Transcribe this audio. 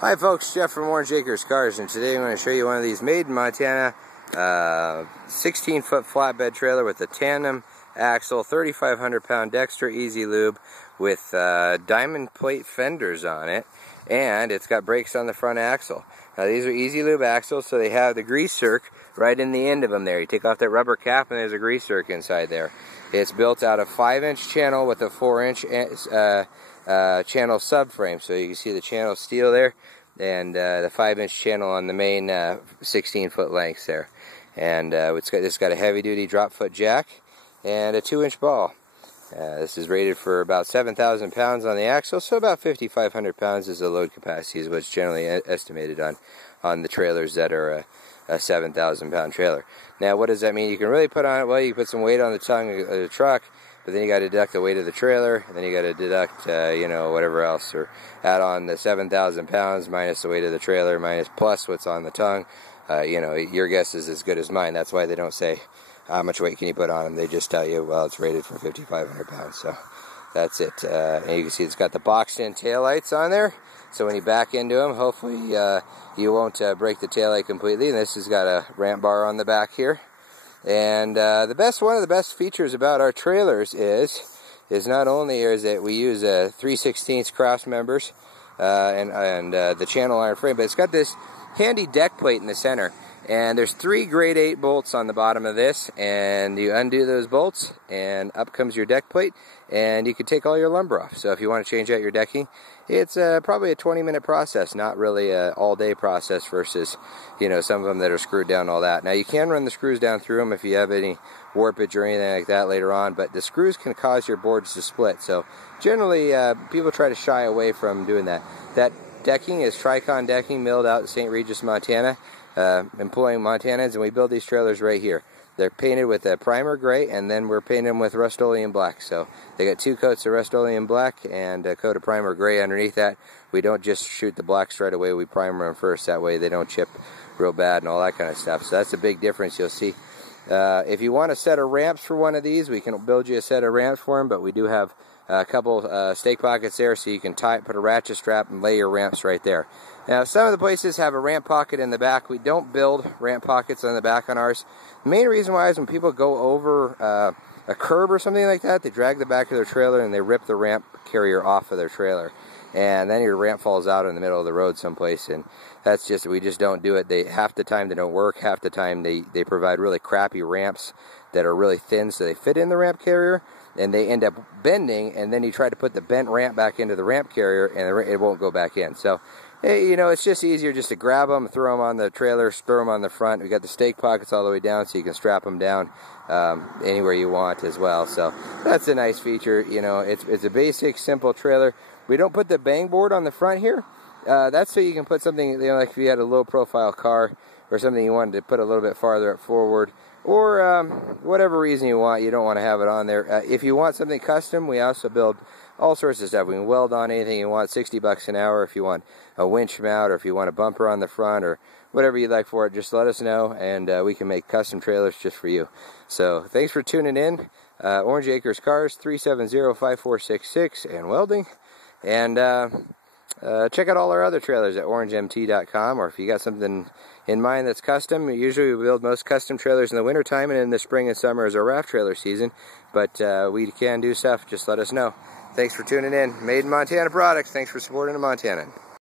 Hi folks, Jeff from Orange Acres Cars, and today I'm going to show you one of these made in Montana 16-foot flatbed trailer with a tandem axle, 3,500 pound Dexter Easy Lube with diamond plate fenders on it, and it's got brakes on the front axle. Now these are Easy Lube axles, so they have the grease zerk right in the end of them there. You take off that rubber cap and there's a grease zerk inside there. It's built out of 5-inch channel with a 4-inch channel subframe, so you can see the channel steel there, and the 5-inch channel on the main 16-foot lengths there. And it's got a heavy-duty drop foot jack and a 2-inch ball. This is rated for about 7,000 pounds on the axle, so about 5,500 pounds is the load capacity, is what's generally estimated on the trailers that are a 7,000 pound trailer. Now, what does that mean? You can really put on it, well, you can put some weight on the tongue of the truck, but then you got to deduct the weight of the trailer, and then you got to deduct, whatever else, or add on the 7,000 pounds minus the weight of the trailer minus plus what's on the tongue. Your guess is as good as mine. That's why they don't say how much weight can you put on them. They just tell you, well, it's rated for 5,500 pounds. So that's it. And you can see it's got the boxed-in taillights on there. So when you back into them, hopefully you won't break the taillight completely. And this has got a ramp bar on the back here. And one of the best features about our trailers is not only is that we use 3/16 cross members and the channel iron frame, but it's got this handy deck plate in the center. And there's 3 grade 8 bolts on the bottom of this, and you undo those bolts and up comes your deck plate, and you can take all your lumber off. So if you want to change out your decking, it's probably a 20-minute process, not really a all-day process versus some of them that are screwed down and all that. Now you can run the screws down through them if you have any warpage or anything like that later on, but the screws can cause your boards to split. So generally people try to shy away from doing that. That decking is Tricon decking, milled out in St. Regis, Montana, employing Montanans, and we build these trailers right here. They're painted with a primer gray, and then we're painting them with Rust-Oleum black. So they got 2 coats of Rust-Oleum black and a coat of primer gray underneath that. We don't just shoot the blacks right away, we primer them first, that way they don't chip real bad and all that kind of stuff. So that's a big difference you'll see. If you want a set of ramps for one of these, we can build you a set of ramps for them, but we do have a couple stake pockets there, so you can put a ratchet strap and lay your ramps right there. Now, some of the places have a ramp pocket in the back. We don't build ramp pockets on the back on ours. The main reason why is when people go over a curb or something like that, they drag the back of their trailer and they rip the ramp carrier off of their trailer. And then your ramp falls out in the middle of the road someplace, and we just don't do it. Half the time they don't work, half the time they provide really crappy ramps that are really thin, so they fit in the ramp carrier, and they end up bending, and then you try to put the bent ramp back into the ramp carrier, and it won't go back in. So, it's just easier just to grab them, throw them on the trailer, throw them on the front. We got the stake pockets all the way down, so you can strap them down anywhere you want as well. So that's a nice feature. It's a basic, simple trailer. We don't put the bang board on the front here. That's so you can put something, like if you had a low-profile car or something you wanted to put a little bit farther up forward, or whatever reason you don't want to have it on there. If you want something custom, we also build all sorts of stuff. We can weld on anything you want, $60 an hour. If you want a winch mount, or if you want a bumper on the front, or whatever you'd like for it, just let us know, and we can make custom trailers just for you. So thanks for tuning in. Orange Acres Cars, 370-5466, and welding. And check out all our other trailers at orangemt.com, or if you got something in mind that's custom. Usually we build most custom trailers in the wintertime, and in the spring and summer is our raft trailer season, but we can do stuff. Just let us know. Thanks for tuning in. Made in Montana products. Thanks for supporting the Montanan.